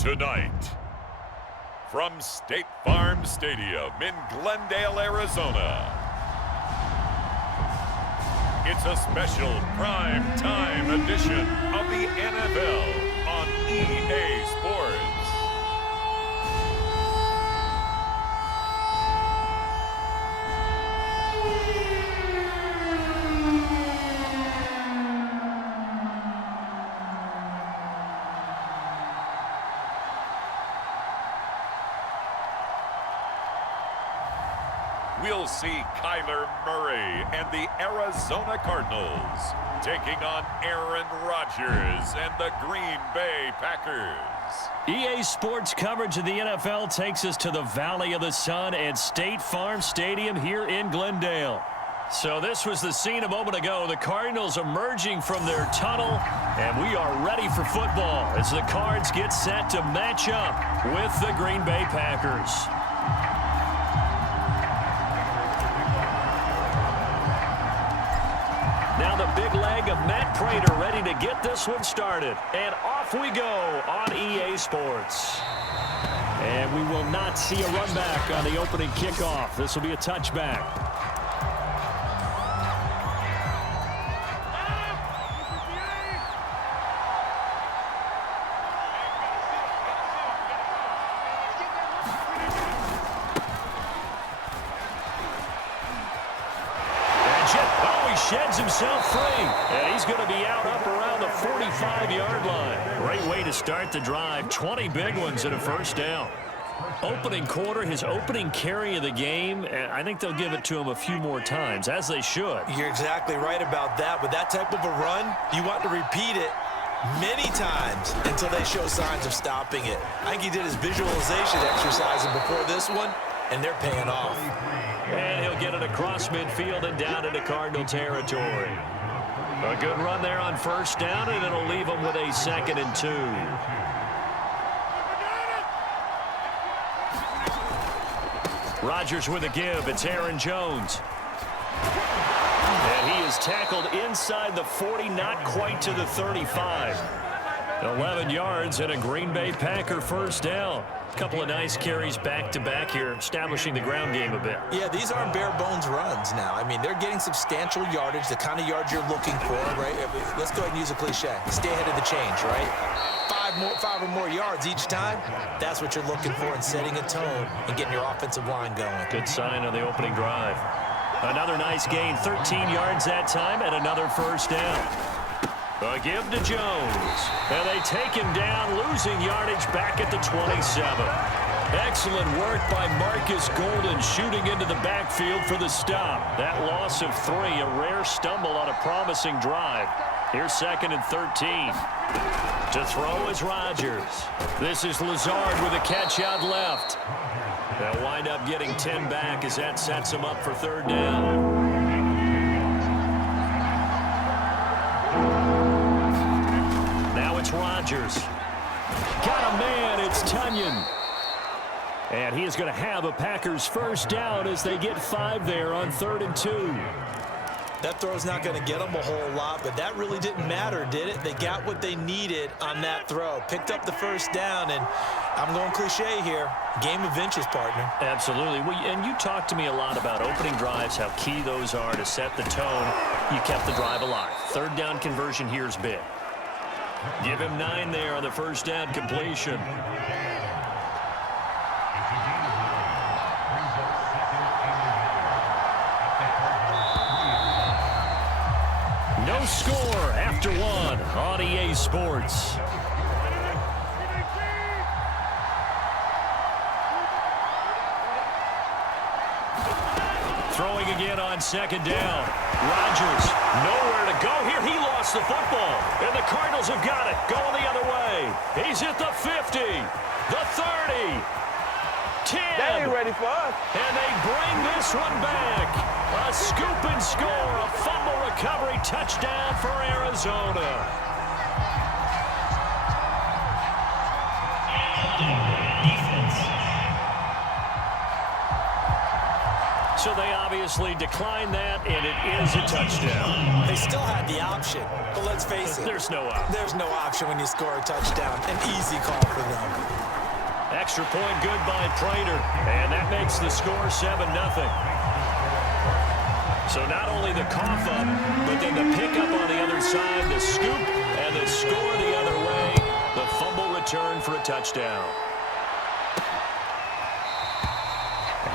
Tonight, from State Farm Stadium in Glendale, Arizona, it's a special prime time edition of the NFL on EA Sports. We'll see Kyler Murray and the Arizona Cardinals taking on Aaron Rodgers and the Green Bay Packers. EA Sports coverage of the NFL takes us to the Valley of the Sun at State Farm Stadium here in Glendale. So this was the scene a moment ago. The Cardinals emerging from their tunnel, and we are ready for football as the Cards get set to match up with the Green Bay Packers. Now the big leg of Matt Prater ready to get this one started. And off we go on EA Sports. And we will not see a run back on the opening kickoff. This will be a touchback. Sheds himself free, and he's going to be out up around the 45-yard line. Great way to start the drive. 20 big ones and a first down. Opening quarter, his opening carry of the game, and I think they'll give it to him a few more times, as they should. You're exactly right about that. With that type of a run, you want to repeat it many times until they show signs of stopping it. I think he did his visualization exercising before this one, and they're paying off. And he'll get it across midfield and down into Cardinal territory. A good run there on first down, and it'll leave them with a 2nd and 2. Rodgers with a give. It's Aaron Jones. And he is tackled inside the 40, not quite to the 35. 11 yards and a Green Bay Packer first down. A couple of nice carries back-to-back here, establishing the ground game a bit. Yeah, these aren't bare-bones runs now. I mean, they're getting substantial yardage, the kind of yards you're looking for, right? Let's go ahead and use a cliche. Stay ahead of the change, right? 5 or more yards each time, that's what you're looking for in setting a tone and getting your offensive line going. Good sign on the opening drive. Another nice gain, 13 yards that time, and another first down. A give to Jones, and they take him down, losing yardage back at the 27. Excellent work by Marcus Golden, shooting into the backfield for the stop. That loss of 3, a rare stumble on a promising drive. Here's 2nd and 13. To throw is Rodgers. This is Lazard with a catch out left. They'll wind up getting 10 back as that sets them up for 3rd down. Rodgers. Got a man, it's Tunyon. And he is going to have a Packers first down as they get 5 there on 3rd and 2. That throw's not going to get them a whole lot, but that really didn't matter, did it? They got what they needed on that throw. Picked up the first down, and I'm going cliche here. Game of inches, partner. Absolutely. Well, and you talked to me a lot about opening drives, how key those are to set the tone. You kept the drive alive. 3rd down conversion here is big. Give him 9 there on the first down completion. No score after 1 on EA Sports. Throwing again on 2nd down. Rodgers, nowhere to go here. He lost the football, and the Cardinals have got it. Going the other way. He's at the 50, the 30, 10. They ain't ready for us. And they bring this one back. A scoop and score, a fumble recovery touchdown for Arizona. So they obviously declined that, and it is a touchdown. They still had the option, but let's face it. There's no option. There's no option when you score a touchdown. An easy call for them. Extra point good by Prater, and that makes the score 7-0. So not only the cough up, but then the pickup on the other side, the scoop, and the score the other way. The fumble return for a touchdown.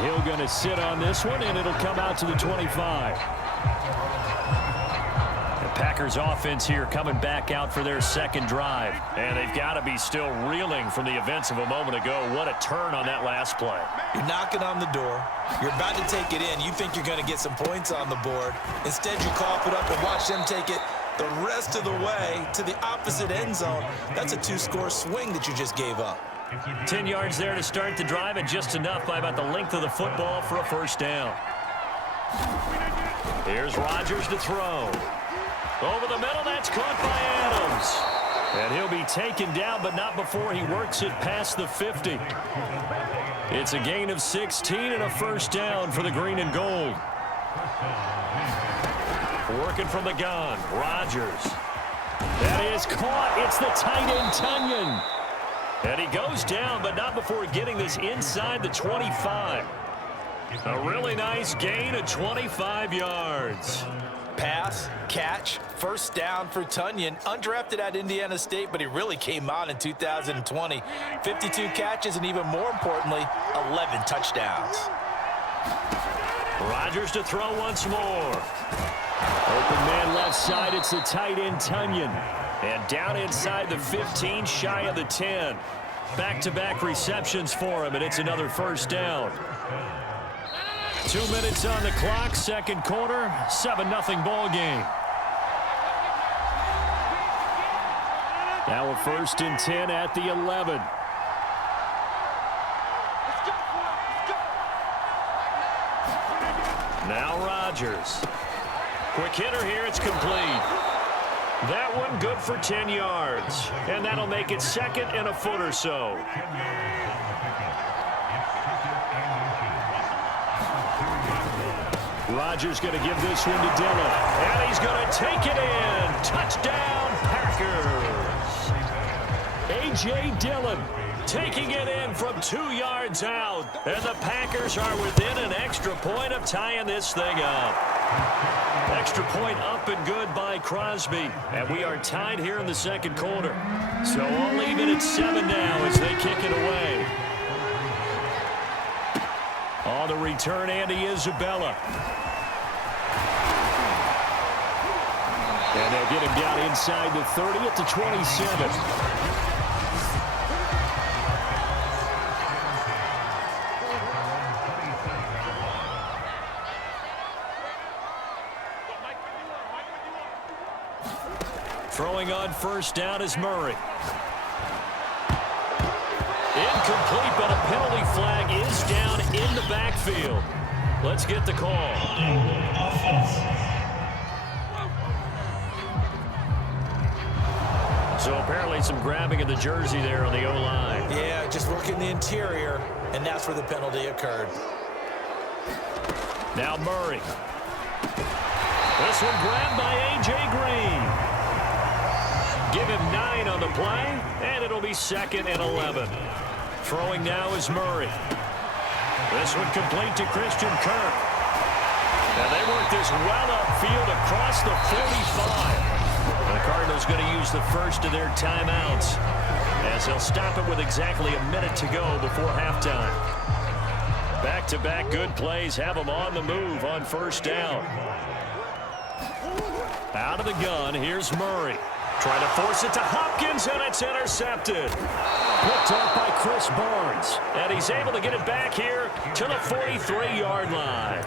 Hill going to sit on this one, and it'll come out to the 25. The Packers offense here coming back out for their second drive. And they've got to be still reeling from the events of a moment ago. What a turn on that last play. You're knocking on the door. You're about to take it in. You think you're going to get some points on the board. Instead, you cough it up and watch them take it the rest of the way to the opposite end zone. That's a 2-score swing that you just gave up. 10 yards there to start the drive, and just enough by about the length of the football for a first down. Here's Rodgers to throw. Over the middle, that's caught by Adams. And he'll be taken down, but not before he works it past the 50. It's a gain of 16 and a first down for the green and gold. Working from the gun, Rodgers. That is caught. It's the tight end, Tunyon. And he goes down, but not before getting this inside the 25. A really nice gain of 25 yards. Pass, catch, first down for Tunyon. Undrafted at Indiana State, but he really came on in 2020. 52 catches, and even more importantly, 11 touchdowns. Rodgers to throw once more. Open man left side, it's the tight end, Tunyon. And down inside the 15, shy of the 10. Back-to-back receptions for him, and it's another first down. 2 minutes on the clock, second quarter, 7-0 ball game. Now a 1st and 10 at the 11. Now Rodgers. Quick hitter here, it's complete. That one good for 10 yards. And that'll make it second and a foot or so. Rodgers going to give this one to Dillon. And he's going to take it in. Touchdown, Packers. A.J. Dillon taking it in from 2 yards out. And the Packers are within an extra point of tying this thing up. Extra point up and good by Crosby. And we are tied here in the second quarter. So all even at 7 now as they kick it away. On the return, Andy Isabella. And they'll get him down inside the 30 at the 27. Throwing on first down is Murray. Incomplete, but a penalty flag is down in the backfield. Let's get the call. So apparently some grabbing of the jersey there on the O-line. Yeah, just working the interior, and that's where the penalty occurred. Now Murray. This one grabbed by A.J. Green. Give him 9 on the play, and it'll be 2nd and 11. Throwing now is Murray. This one complete to Christian Kirk. And they work this well upfield across the 45. The Cardinals going to use the first of their timeouts as they'll stop it with exactly a minute to go before halftime. Back-to-back good plays have them on the move on first down. Out of the gun, here's Murray. Trying to force it to Hopkins, and it's intercepted. Picked up by Chris Barnes. And he's able to get it back here to the 43-yard line.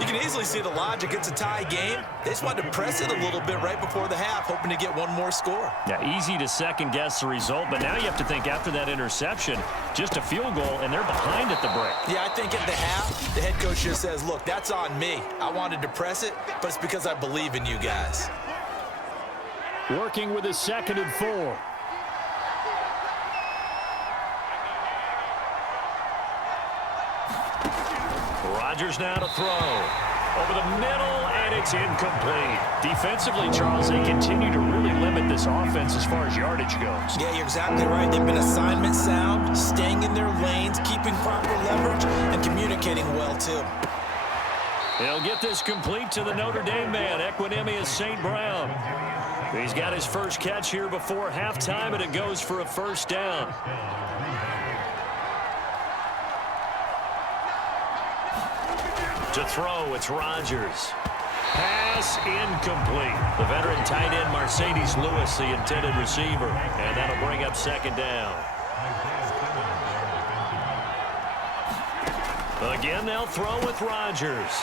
You can easily see the logic. It's a tie game. They just wanted to press it a little bit right before the half, hoping to get one more score. Yeah, easy to second-guess the result, but now you have to think after that interception, just a field goal, and they're behind at the break. Yeah, I think at the half, the head coach just says, look, that's on me. I wanted to press it, but it's because I believe in you guys. Working with a 2nd and 4. Rodgers now to throw. Over the middle, and it's incomplete. Defensively, Charles, they continue to really limit this offense as far as yardage goes. Yeah, you're exactly right. They've been assignment sound, staying in their lanes, keeping proper leverage, and communicating well, too. They'll get this complete to the Notre Dame man, Equinemius St. Brown. He's got his first catch here before halftime, and it goes for a first down. To throw, it's Rodgers. Pass incomplete. The veteran tight end Mercedes Lewis, the intended receiver, and that'll bring up second down. Again, they'll throw with Rodgers.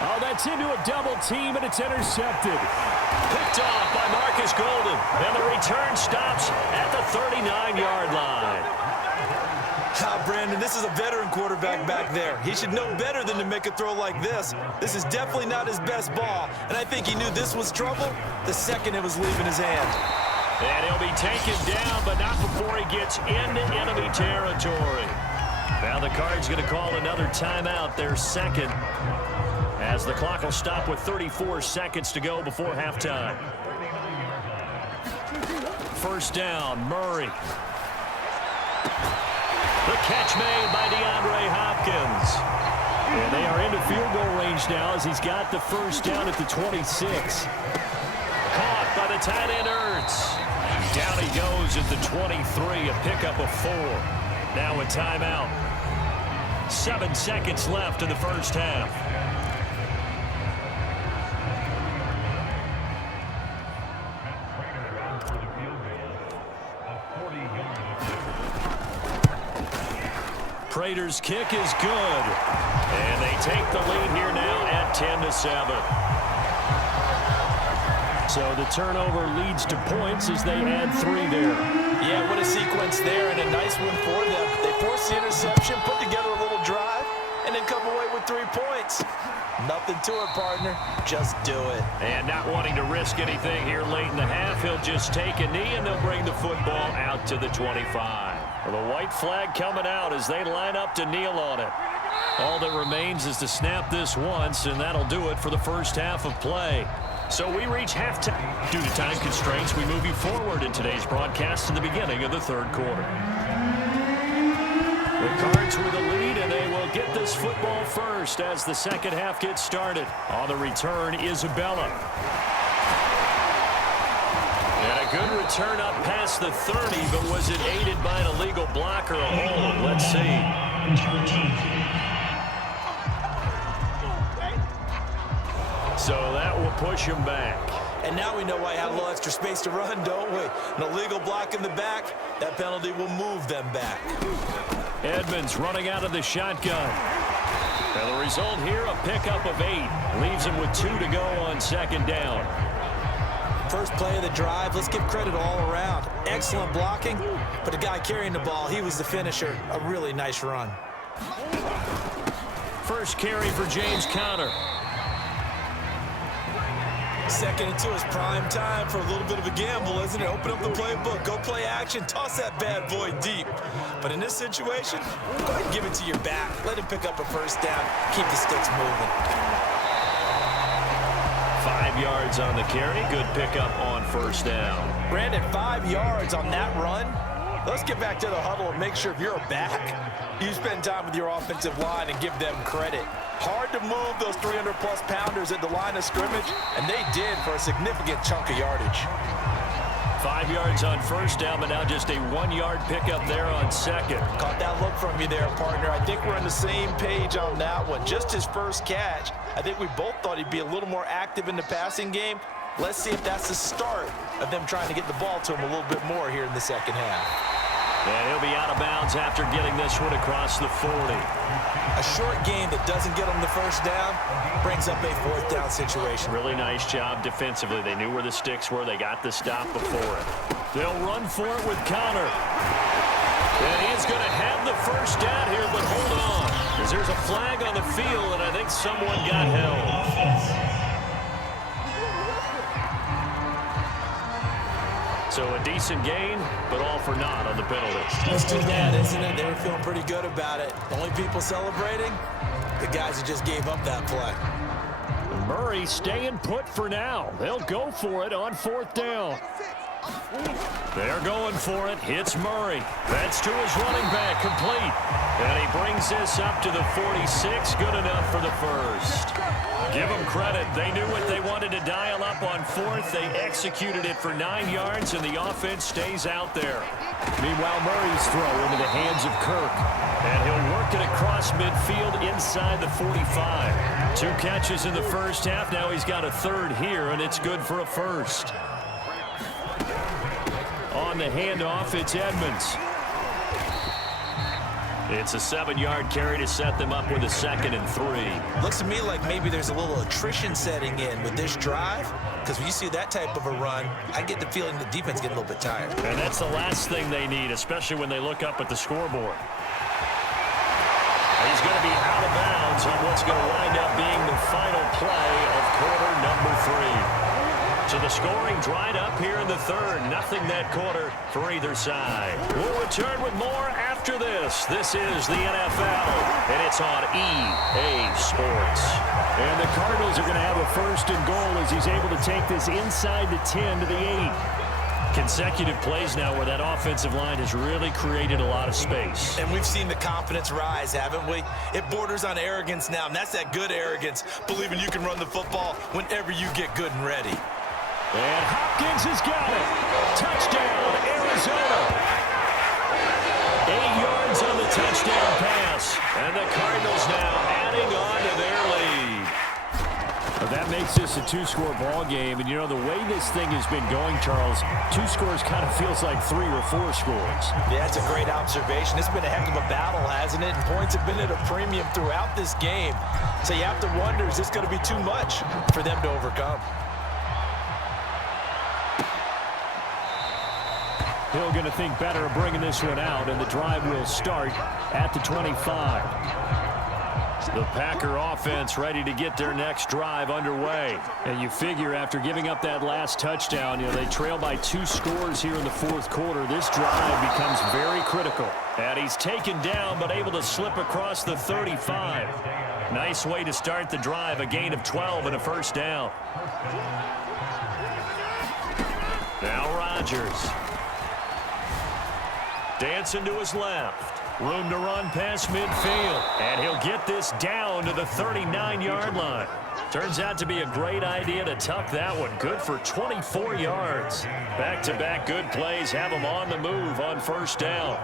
Oh, that's into a double team, and it's intercepted. Picked off by Marcus Golden, and the return stops at the 39-yard line. Brandon, this is a veteran quarterback back there. He should know better than to make a throw like this. This is definitely not his best ball, and I think he knew this was trouble the second it was leaving his hand. And he'll be taken down, but not before he gets into enemy territory. Now the Cards going to call another timeout, their second, as the clock will stop with 34 seconds to go before halftime. First down, Murray. The catch made by DeAndre Hopkins. And they are into field goal range now as he's got the first down at the 26. Caught by the tight end Ertz. Down he goes at the 23, a pickup of 4. Now a timeout. 7 seconds left in the first half. Prater's kick is good. And they take the lead here now at 10-7. So the turnover leads to points as they add 3 there. Yeah, what a sequence there, and a nice one for them. They force the interception, put together a little drive, and then come away with 3 points. Nothing to it, partner. Just do it. And not wanting to risk anything here late in the half, he'll just take a knee, and they'll bring the football out to the 25. Well, the white flag coming out as they line up to kneel on it. All that remains is to snap this once, and that'll do it for the first half of play. So we reach halftime. Due to time constraints, we move you forward in today's broadcast to the beginning of the third quarter. The Cards with a lead, and they will get this football first as the second half gets started. On the return, Isabella. And a good return up past the 30, but was it aided by an illegal block or a hold? Let's see. So that will push him back. And now we know why I had a little extra space to run, don't we? An illegal block in the back, that penalty will move them back. Edmonds running out of the shotgun. And the result here, a pickup of 8. Leaves him with 2 to go on second down. First play of the drive, let's give credit all around. Excellent blocking, but the guy carrying the ball, he was the finisher. A really nice run. First carry for James Conner. Second and 2 is prime time for a little bit of a gamble, isn't it? Open up the playbook, go play action, toss that bad boy deep. But in this situation, go ahead and give it to your back. Let him pick up a first down, keep the sticks moving. 5 yards on the carry, good pickup on first down. Brandon, 5 yards on that run. Let's get back to the huddle and make sure if you're a back, you spend time with your offensive line and give them credit. Hard to move those 300-plus pounders at the line of scrimmage, and they did for a significant chunk of yardage. 5 yards on first down, but now just a 1-yard pickup there on second. Caught that look from you there, partner. I think we're on the same page on that one. Just his first catch. I think we both thought he'd be a little more active in the passing game. Let's see if that's the start of them trying to get the ball to him a little bit more here in the second half. And he'll be out of bounds after getting this one across the 40. A short game that doesn't get them the first down brings up a fourth down situation. Really nice job defensively. They knew where the sticks were. They got the stop before it. They'll run for it with Conner. And he's going to have the first down here, but hold on. Because there's a flag on the field, and I think someone got held. So a decent gain, but all for naught on the penalty. That's too bad, isn't it? They were feeling pretty good about it. The only people celebrating, the guys who just gave up that play. Murray staying put for now. They'll go for it on 4th down. They're going for it. Hits Murray. That's to his running back, complete. And he brings this up to the 46. Good enough for the first. Give them credit. They knew what they wanted to dial up on 4th. They executed it for 9 yards, and the offense stays out there. Meanwhile, Murray's throw into the hands of Kirk. And he'll work it across midfield inside the 45. 2 catches in the first half. Now he's got a 3rd here, and it's good for a first. On the handoff, it's Edmonds. It's a 7-yard carry to set them up with a 2nd and 3. Looks to me like maybe there's a little attrition setting in with this drive, because when you see that type of a run, I get the feeling the defense get a little bit tired. And that's the last thing they need, especially when they look up at the scoreboard. He's going to be out of bounds on what's going to wind up being the final play of quarter number 3. So the scoring dried up here in the 3rd. Nothing that quarter for either side. We'll return with more after this. This is the NFL, and it's on EA Sports. And the Cardinals are going to have a 1st and goal as he's able to take this inside the 10 to the 8. Consecutive plays now where that offensive line has really created a lot of space. And we've seen the confidence rise, haven't we? It borders on arrogance now, and that's that good arrogance, believing you can run the football whenever you get good and ready. And Hopkins has got it. Touchdown, Arizona. 8 yards on the touchdown pass. And the Cardinals now adding on to their lead. Well, that makes this a 2-score ball game. And, you know, the way this thing has been going, Charles, 2 scores kind of feels like 3 or 4 scores. Yeah, that's a great observation. It's been a heck of a battle, hasn't it? And points have been at a premium throughout this game. So you have to wonder, is this going to be too much for them to overcome? Hill going to think better of bringing this one out, and the drive will start at the 25. The Packer offense ready to get their next drive underway. And you figure after giving up that last touchdown, you know, they trail by 2 scores here in the 4th quarter. This drive becomes very critical. And he's taken down but able to slip across the 35. Nice way to start the drive, a gain of 12 and a 1st down. Now Rodgers. Dancing to his left. Room to run past midfield. And he'll get this down to the 39-yard line. Turns out to be a great idea to tuck that one. Good for 24 yards. Back-to-back good plays have him on the move on 1st down.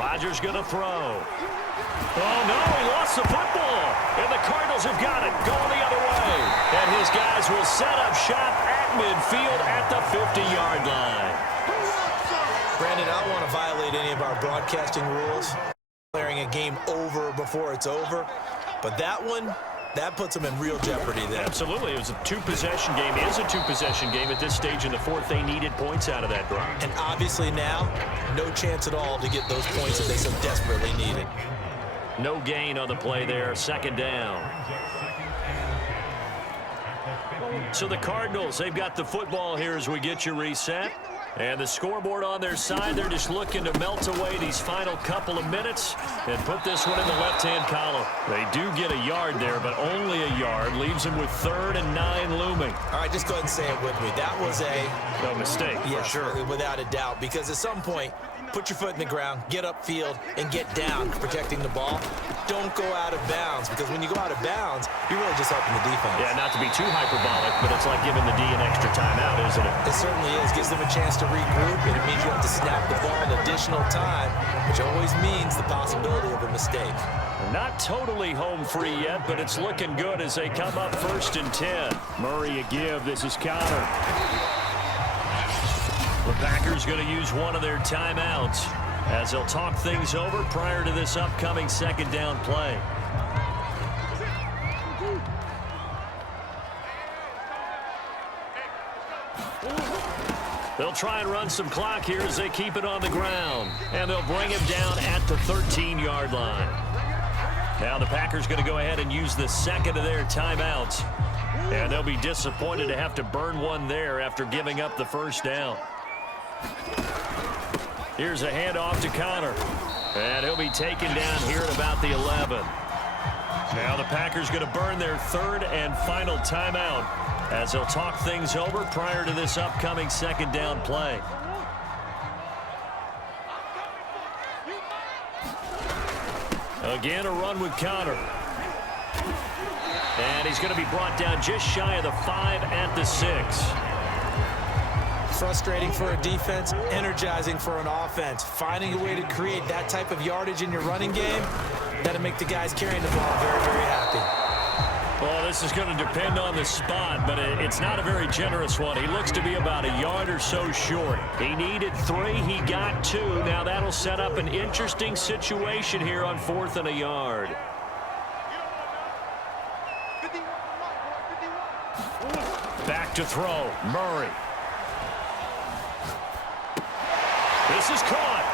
Rodgers going to throw. Oh, no, he lost the football. And the Cardinals have got it, going the other way. And his guys will set up shop at midfield at the 50-yard line. Brandon, I don't want to violate any of our broadcasting rules, declaring a game over before it's over. But that one, that puts them in real jeopardy there. Absolutely. It was a 2-possession game. It is a 2-possession game at this stage in the 4th. They needed points out of that drive. And obviously now, no chance at all to get those points that they so desperately needed. No gain on the play there. 2nd down. So the Cardinals, they've got the football here as we get you reset. And the scoreboard on their side, they're just looking to melt away these final couple of minutes and put this one in the left-hand column. They do get a yard there, but only a yard. Leaves them with 3rd and 9 looming. All right, just go ahead and say it with me. That was no mistake, for sure. Without a doubt, because at some point, put your foot in the ground, get upfield, and get down protecting the ball. Don't go out of bounds, because when you go out of bounds, you're really just helping the defense. Yeah, not to be too hyperbolic, but it's like giving the D an extra timeout, isn't it? It certainly is. Gives them a chance to regroup, and it means you have to snap the ball an additional time, which always means the possibility of a mistake. Not totally home free yet, but it's looking good as they come up 1st and 10. Murray a give. This is Connor. The Packers going to use one of their timeouts as they'll talk things over prior to this upcoming 2nd down play. They'll try and run some clock here as they keep it on the ground. And they'll bring him down at the 13-yard line. Now the Packers going to go ahead and use the 2nd of their timeouts. And they'll be disappointed to have to burn one there after giving up the 1st down. Here's a handoff to Connor. And he'll be taken down here at about the 11. Now the Packers going to burn their third and final timeout as they'll talk things over prior to this upcoming second down play. Again, a run with Connor. And he's going to be brought down just shy of the 5 at the 6. Frustrating for a defense, energizing for an offense. Finding a way to create that type of yardage in your running game, that'll make the guys carrying the ball very, very happy. Well, this is going to depend on the spot, but it's not a very generous one. He looks to be about a yard or so short. He needed 3. He got 2. Now that'll set up an interesting situation here on 4th and a yard. Back to throw. Murray. This is caught.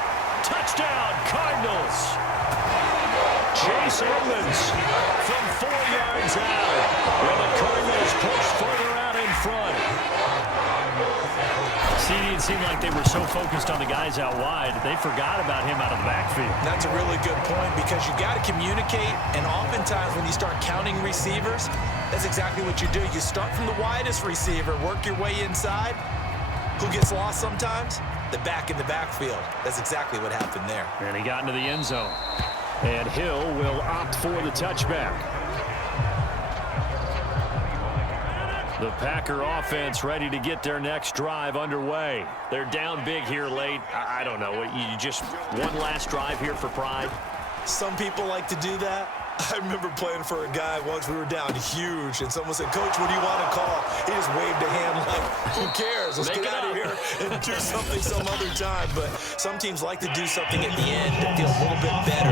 Touchdown, Cardinals. Chase Edmonds from 4 yards out. Well, the Cardinals push further out in front. See, it seemed like they were so focused on the guys out wide, they forgot about him out of the backfield. That's a really good point because you got to communicate, and oftentimes when you start counting receivers, that's exactly what you do. You start from the widest receiver, work your way inside. Who gets lost sometimes? The back in the backfield. That's exactly what happened there. And he got into the end zone. And Hill will opt for the touchback. The Packer offense ready to get their next drive underway. They're down big here late. I don't know. You just one last drive here for pride? Some people like to do that. I remember playing for a guy once. We were down huge, and someone said, "Coach, what do you want to call?" He just waved a hand like, "Who cares? Let's get out of here and do something some other time." But some teams like to do something at the end to feel a little bit better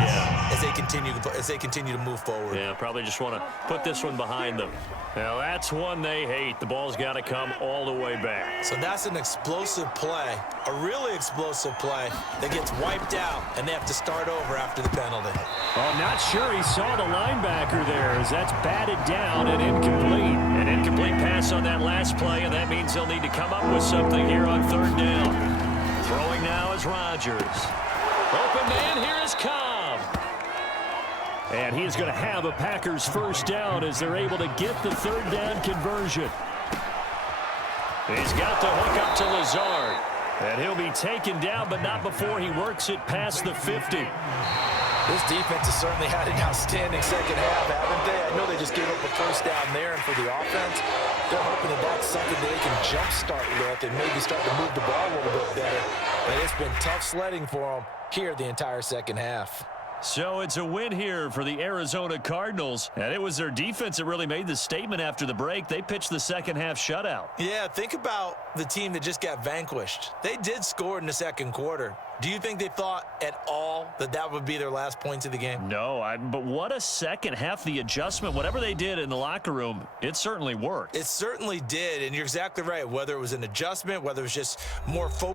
as they continue to move forward. Yeah, probably just want to put this one behind them. Now that's one they hate. The ball's got to come all the way back. So that's an explosive play, a really explosive play that gets wiped out, and they have to start over after the penalty. Oh, not sure he saw the linebacker there as that's batted down and incomplete. An incomplete pass on that last play, and that means they'll need to come up with something here on 3rd down. Throwing now is Rodgers. Open man, here is Cobb. And he is going to have a Packers first down as they're able to get the 3rd down conversion. He's got the hook up to Lazard. And he'll be taken down, but not before he works it past the 50. This defense has certainly had an outstanding second half, haven't they? I know they just gave up a first down there, and for the offense, they're hoping that that's something that they can jumpstart with and maybe start to move the ball a little bit better. But it's been tough sledding for them here the entire second half. So it's a win here for the Arizona Cardinals. And it was their defense that really made the statement after the break. They pitched the second half shutout. Yeah, think about the team that just got vanquished. They did score in the second quarter. Do you think they thought at all that that would be their last points of the game? No, but what a second half. The adjustment, whatever they did in the locker room, it certainly worked. It certainly did, and you're exactly right. Whether it was an adjustment, whether it was just more focus.